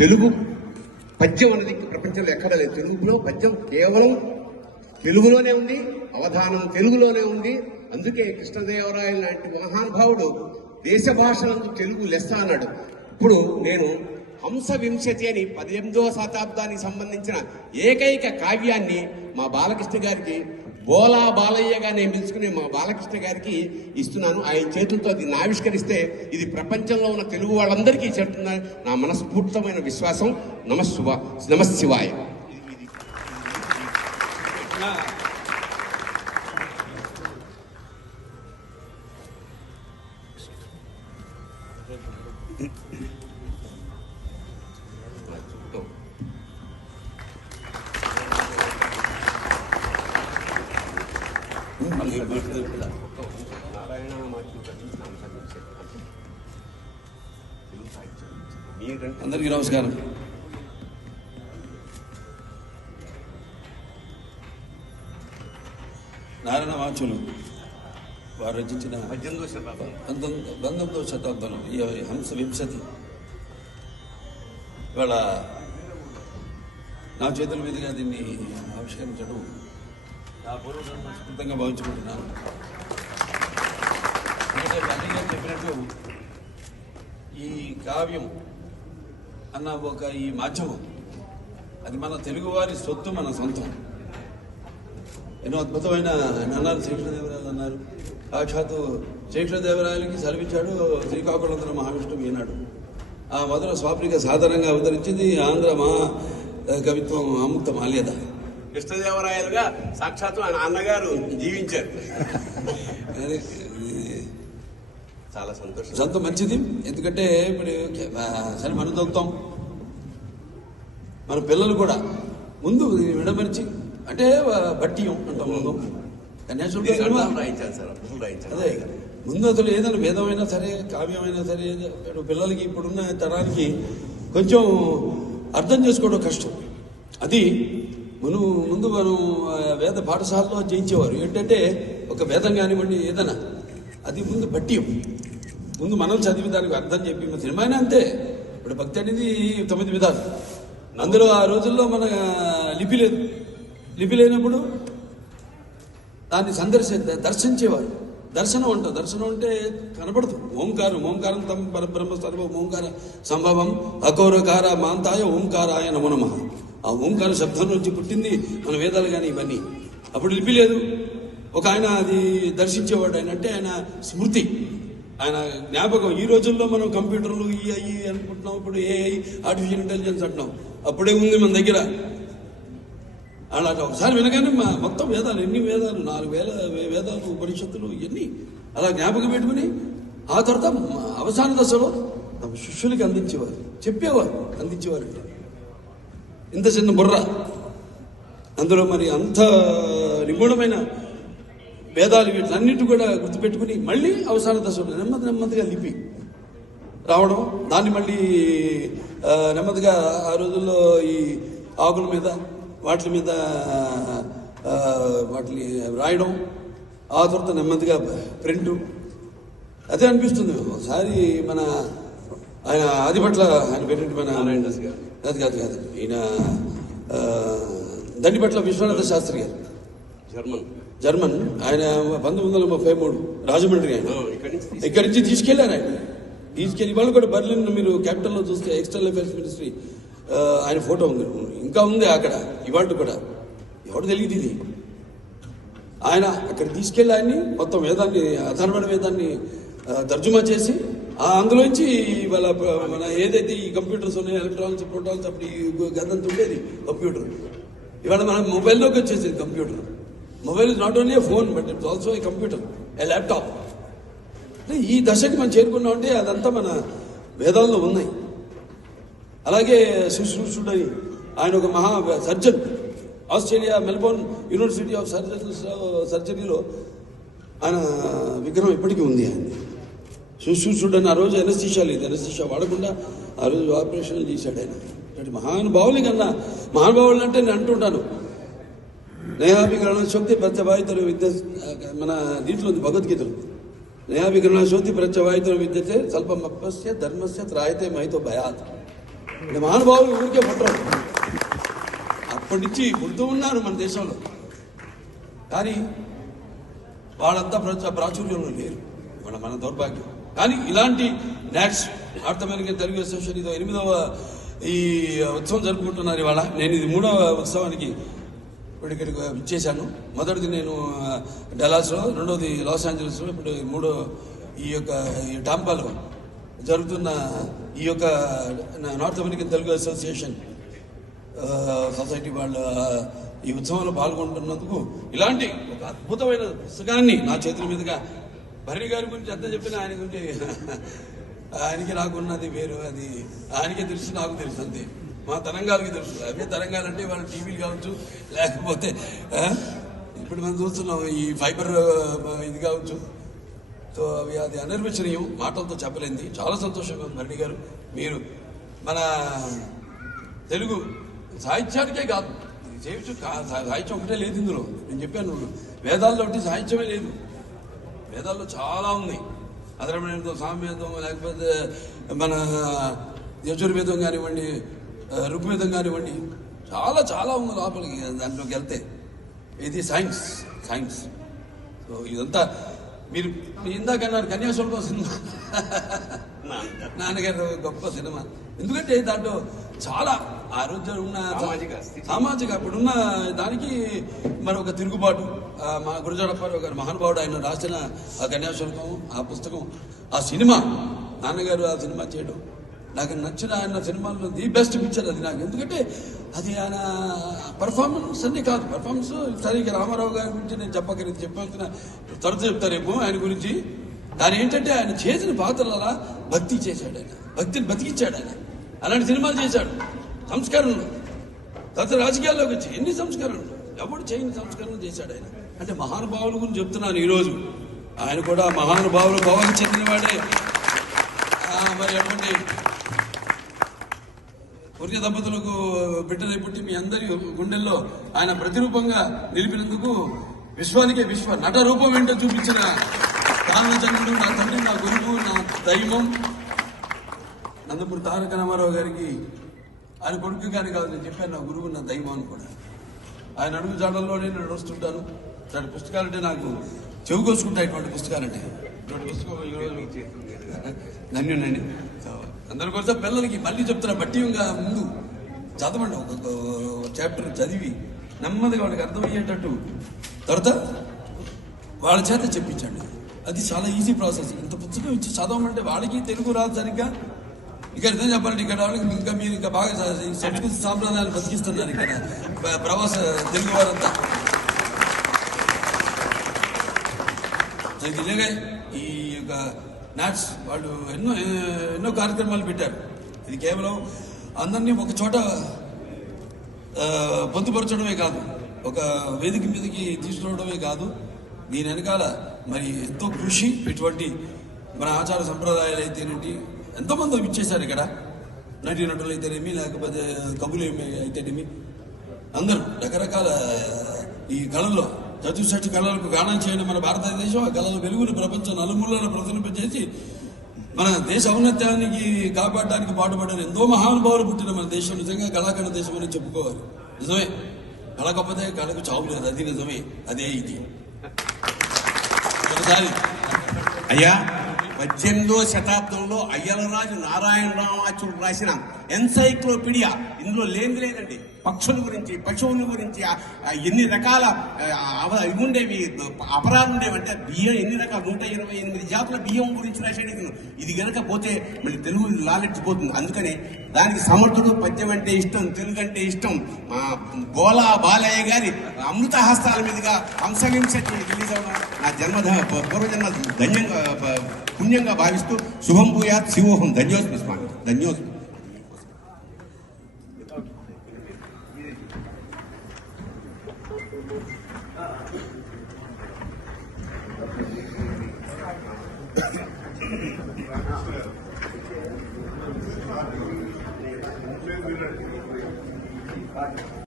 తెలుగు పద్యం అనేది ప్రపంచంలో ఎక్కడ లేదు. తెలుగులో పద్యం కేవలం తెలుగులోనే ఉంది అవధానం తెలుగులోనే ఉంది. అందుకే కృష్ణదేవరాయలు లాంటి మహానుభావుడు దేశ భాషలందు తెలుగు లెస్స అన్నాడు. ఇప్పుడు నేను హంస వింశతి అని పద్దెనిమిదవ శతాబ్దానికి సంబంధించిన ఏకైక కావ్యాన్ని మా బాలకృష్ణ గారికి బోలా బాలయ్యగా నేను పిలుచుకునే మా బాలకృష్ణ గారికి ఇస్తున్నాను. ఆయన చేతులతో దీన్ని ఆవిష్కరిస్తే ఇది ప్రపంచంలో ఉన్న తెలుగు వాళ్ళందరికీ చెప్తుందని నా మనస్ఫూర్తమైన విశ్వాసం. నమశివ నమశివాయ అందరికీ నమస్కారం. నారాయణ వాచులు వారు రచించిన పద్దెనిమిదో పంతొమ్మిది పంతొమ్మిదవ శతాబ్దంలో ఈ హంస వింశతి. ఇవాళ నా చేతుల మీదుగా దీన్ని ఆవిష్కరించడం నా పూర్వజన్మ స్ఫూర్తంగా భావించుకుంటున్నాను ఎందుకంటే తండ్రి ఈ కావ్యం అన్న ఒక ఈ మాధ్యమం అది మన తెలుగువారి సొత్తు మన సొంతం. ఎన్నో అద్భుతమైన నన్నారు శ్రీకృష్ణదేవరాయలు అన్నారు. సాక్షాత్తు శ్రీకృష్ణదేవరాయలకి సెలవిచ్చాడు శ్రీకాకుళంలో మహావిష్ణువు ఈనాడు. ఆ మధుర స్వాప్రిక సాధారణంగా అవతరించింది ఆంధ్ర మహా కవిత్వం అముక్త మాల్యద. కృష్ణదేవరాయలుగా సాక్షాత్తు ఆయన అన్నగారు జీవించారు. చాలా సంతోషం. సొంత మంచిది. ఎందుకంటే ఇప్పుడు సరే మనం చదువుతాం మన పిల్లలు కూడా ముందు విడమరిచి అంటే బట్టియం అంటాం ముందు. అదే ముందు అసలు ఏదైనా వేదమైనా సరే కావ్యమైనా సరే పిల్లలకి ఇప్పుడున్న తరానికి కొంచెం అర్థం చేసుకోవడం కష్టం. అది మనం ముందు మనం వేద పాఠశాలలో జయించేవారు. ఏంటంటే ఒక వేదం కానివ్వండి ఏదైనా అది ముందు బట్టియం ముందు మనం చదివి దానికి అర్థం చెప్పి సినిమా అంతే. ఇప్పుడు భక్తి అనేది తొమ్మిది విధాలు. అందులో ఆ రోజుల్లో మన లిపి లేదు. లిపి లేనప్పుడు దాన్ని సందర్శ దర్శించేవారు. దర్శనం అంట. దర్శనం అంటే కనపడదు. ఓంకారం ఓంకారం తమ పరబ్రహ్మ సర్వ ఓంకార సంభవం అకౌరకార మాంతాయ ఓంకారాయ నమో నమ. ఆ ఓంకార శబ్దం నుంచి పుట్టింది మన వేదాలు కానీ ఇవన్నీ. అప్పుడు లిపి లేదు. ఒక ఆయన అది దర్శించేవాడు ఆయన అంటే ఆయన స్మృతి. ఆయన జ్ఞాపకం. ఈ రోజుల్లో మనం కంప్యూటర్లు ఈ అయ్యి అనుకుంటున్నాం. ఇప్పుడు ఏఐ ఆర్టిఫిషియల్ ఇంటెలిజెన్స్ అంటున్నాం. అప్పుడే ఉంది మన దగ్గర. అలా ఒకసారి వినగానే మా మొత్తం వేదాలు ఎన్ని వేదాలు నాలుగు వేల వేదాలు ఉపనిషత్తులు ఇవన్నీ అలా జ్ఞాపకం పెట్టుకుని ఆ తర్వాత అవసాన దశలో తమ శిష్యులకి అందించేవారు. చెప్పేవారు. అందించేవారు అంటే ఇంత చిన్న బుర్ర. అందులో మరి అంత నిపుణమైన వేదాలు వీటిలన్నిటి కూడా గుర్తుపెట్టుకుని మళ్ళీ అవసాన దశలో నెమ్మది నెమ్మదిగా లిపి రావడం దాన్ని మళ్ళీ నెమ్మదిగా ఆ రోజుల్లో ఈ ఆకుల మీద వాటి మీద వాటిని రాయడం ఆ తర్వాత నెమ్మదిగా ప్రింట్. అదే అనిపిస్తుంది. ఒకసారి మన ఆయన ఆదిపట్ల ఆయన పెట్టిన మన నారాయణ దాస్ గారు. అది కాదు కాదు. ఈయన దండిపట్ల విశ్వనాథ శాస్త్రి గారు. జర్మన్. జర్మన్. ఆయన పంతొమ్మిది వందల ముప్పై మూడు రాజమండ్రి ఆయన. ఇక్కడి నుంచి తీసుకెళ్ళారు ఆయన. తీసుకెళ్ళి వాళ్ళు కూడా బర్లిన్ మీరు క్యాపిటల్లో చూస్తే ఎక్స్టర్నల్ అఫైర్స్ మినిస్ట్రీ ఆయన ఫోటో ఉంది. ఇంకా ఉంది అక్కడ ఇవాళ కూడా. ఎవడు తెలియదు ఇది. ఆయన అక్కడ తీసుకెళ్ళి ఆయన్ని మొత్తం వేదాన్ని అధర్వణ వేదాన్ని తర్జుమా చేసి అందులోంచి వాళ్ళ మన ఏదైతే ఈ కంప్యూటర్స్ ఉన్నాయో ఎలక్ట్రానిక్స్ ప్రోటాన్స్ అప్పుడు ఈ ఉండేది కంప్యూటర్. ఇవాళ మన మొబైల్లోకి వచ్చేసింది computer. Mobile is not only phone but it's also a computer a laptop అంటే ఈ దశకి మనం చేరుకున్నామంటే అదంతా మన వేదాల్లో ఉన్నాయి. అలాగే శుశ్రూషుడని ఆయన ఒక మహా surgeon Australia Melbourne university of surgeon సర్జరీలో ఆయన విగ్రహం ఇప్పటికీ ఉంది ఆయన చూడని ఆ రోజు ఎనస్థీషా లేదు. ఎనస్థీషా వాడకుండా ఆ రోజు ఆపరేషన్ చేశాడు ఆయన. అంటే మహానుభావులు కన్నా మహానుభావులు అంటే నేను అంటుంటాను. నయాభికరణ శక్తి ప్రత్యవాయుతలు విద్య మన దీంట్లో ఉంది భగవద్గీతలు. నయాభికరణ శక్తి ప్రత్యవాయుతలు విద్యతే స్వల్పమప్యస్య ధర్మస్య త్రాయతే మైతో భయాత్. మహానుభావులు ఊరికే పుట్టరు. అప్పటి నుంచి పుడుతూ ఉన్నారు మన దేశంలో. కానీ వాళ్ళంతా ప్రాచుర్యంలో లేరు. మన మన దౌర్భాగ్యం. కానీ ఇలాంటి NATS North American Telugu association ఇదో ఎనిమిదవ ఈ ఉత్సవం జరుపుకుంటున్నారు ఇవాళ. నేను ఇది మూడవ ఉత్సవానికి ఇప్పుడు ఇక్కడికి ఇచ్చేశాను మొదటిది నేను డలాస్లో రెండోది లాస్ ఏంజలస్లో ఇప్పుడు మూడో ఈ యొక్క ఈ టాంపాలో జరుగుతున్న ఈ యొక్క North American Telugu association society వాళ్ళ ఈ ఉత్సవంలో పాల్గొంటున్నందుకు ఇలాంటి ఒక అద్భుతమైన పుస్తకాన్ని నా చేతుల మీదుగా భరణి గారి గురించి ఎంత చెప్పిన ఆయన గురించి ఆయనకి నాకున్నది వేరు అది ఆయనకే తెలుసు నాకు తెలుసు అంతే. మా తరంగాలకి తెలుసు. అవే తరంగాలు అంటే వాళ్ళ టీవీలు కావచ్చు లేకపోతే ఇప్పుడు మనం చూస్తున్నాం ఈ ఫైబర్ ఇది కావచ్చు. సో అవి అది అనిర్వచనీయం మాటలతో చెప్పలేంది. చాలా సంతోషంగా ఉంది భరణి గారు. మీరు మన తెలుగు సాహిత్యానికే కాదు చేయొచ్చు. సాహిత్యం ఒకటే లేదు ఇందులో. నేను చెప్పాను వేదాల్లో ఒకటి సాహిత్యమే లేదు. వేదాల్లో చాలా ఉంది అధర్మణంతో సామ్యవేదం లేకపోతే మన యజుర్వేదం కానివ్వండి ఆ, ఋగ్వేదం కానివ్వండి చాలా చాలా ఉంది లోపలికి దాంట్లోకి వెళ్తే. ఇది సైన్స్ సైన్స్. సో ఇదంతా మీరు మీరు ఇందాక అన్నారు కన్యాశుల్కం సినిమా. నాన్నగారు గొప్ప సినిమా. ఎందుకంటే దాంట్లో చాలా ఆ రోజు ఉన్న సామాజిక. సామాజిక అప్పుడున్న దానికి మరి ఒక తిరుగుబాటు మా గురుజాడప్పారావు గారు మహానుభావుడు ఆయన రాసిన ఆ కన్యాశుల్కం ఆ పుస్తకం ఆ సినిమా నాన్నగారు ఆ సినిమా చేయడం. నాకు నచ్చిన ఆయన సినిమాల్లో ది బెస్ట్ పిక్చర్ అది నాకు. ఎందుకంటే అది ఆయన పర్ఫార్మెన్స్ అన్ని కాదు. పర్ఫార్మెన్స్ సరిగ్గా రామారావు గారి గురించి నేను చెప్పకలేదు చెప్పాల్సిన తరచు చెప్తారేమో ఆయన గురించి. కానీ ఏంటంటే ఆయన చేసిన పాత్రల భక్తి చేశాడు ఆయన. భక్తిని బతికిచ్చాడు ఆయన. అలాంటి సినిమాలు చేశాడు. సంస్కరణలు. తర్వాత రాజకీయాల్లోకి వచ్చి ఎన్ని సంస్కరణలు? ఎవడు చేయని సంస్కరణలు చేశాడు ఆయన? అంటే మహానుభావుల గురించి చెప్తున్నాను ఈరోజు. ఆయన కూడా మహానుభావులు భావానికి చెందినవాడే. మరి అటువంటి పుణ్య దంపతులకు బిడ్డలై పుట్టి మీ అందరి గుండెల్లో ఆయన ప్రతిరూపంగా నిలిపినందుకు విశ్వానికే విశ్వ నట రూపం ఏంటో చూపించిన కారణచంద్రుడు నా తండ్రి నా గురువు నా దైవం నందమూరి తారక రామారావు గారికి ఆయన కొడుకు గారి కాదు నేను చెప్పాను నా గురువు నా దైవం అని కూడా. ఆయన అడుగు జాడల్లోనే నేను నడుస్తుంటాను. ఇట్లాంటి పుస్తకాలంటే నాకు చెవి కోసుకుంటా ఇటువంటి పుస్తకాలంటే. ఇటువంటి పుస్తకం నన్ను ధన్యునండి అందరి కోసం పిల్లలకి మళ్ళీ చెప్తున్నా బట్టిగా ముందు చదవండి. ఒక చాప్టర్ చదివి నెమ్మదిగా వాళ్ళకి అర్థమయ్యేటట్టు. తర్వాత వాళ్ళ చేత చెప్పించండి. అది చాలా ఈజీ ప్రాసెస్ ఇంత పుస్తకం ఇచ్చి చదవమంటే వాళ్ళకి తెలుగు రాదు సరిగ్గా. ఇక్కడ నిజం చెప్పాలంటే ఇక్కడ వాళ్ళకి ఇంకా మీరు ఇంకా బాగా సంస్కృతి సాంప్రదాయాలు బతికిస్తున్నారు ఇక్కడ. ప్రవాస తెలుగు వారంతా. నిజంగా ఈ యొక్క నాట్స్ వాళ్ళు ఎన్నో ఎన్నో కార్యక్రమాలు పెట్టారు. ఇది కేవలం అందరినీ ఒక చోట పొందుపరచడమే కాదు. ఒక వేదిక మీదకి తీసుకురావడమే కాదు. దీని వెనకాల మరి ఎంతో కృషి ఇటువంటి మన ఆచార సంప్రదాయాలు అయితేనేంటి ఎంతమంది ఇచ్చేశారు ఇక్కడ. నటీ నటులు అయితేనేమి లేకపోతే కబులు అయితేనేమి. అందరూ రకరకాల ఈ కళల్లో చతుషష్టి కళలకు గానం చేయడం మన భారతదేశం ఆ కళల వెలుగును ప్రపంచం నలుమూలలో ప్రచురింపజేసి మన దేశ ఔన్నత్యానికి కాపాడడానికి పాటుపడిన ఎంతో మహానుభావులు పుట్టిన మన దేశం నిజంగా కళాఖండ దేశం అని చెప్పుకోవాలి. నిజమే. కళ గొప్పదే కళకు చావు లేదు. అది నిజమే. అదే ఇది. ఒకసారి. అయ్యా పద్దెనిమిదో శతాబ్దంలో అయ్యలరాజు నారాయణ రామాచుడు రాసిన ఎన్సైక్లోపీడియా. ఇందులో లేని లేదండి. పక్షుల గురించి పశువుల గురించి ఎన్ని రకాల ఇవి ఉండేవి. అపరాధం ఉండేవి అంటే బియ్యం ఎన్ని రకాలు? నూట ఇరవై ఎనిమిది జాతుల బియ్యం గురించి రాశాడు. ఇతను. ఇది కనుక పోతే మళ్ళీ తెలుగు లాలెడ్జ్ పోతుంది అందుకని దానికి సమర్థుడు పద్యం అంటే ఇష్టం తెలుగు అంటే ఇష్టం. గోలా బాలయ్య గారి అమృత హస్తాల మీదుగా హంసవింశతి రిలీజ్ అవ్వడం నా జన్మధ పూర్వజన్మ ధన్యంగా పుణ్యంగా భావిస్తూ శుభం భూయాత్ శివోహం. ధన్యోస్మి స్వామి. ధన్యోస్మి.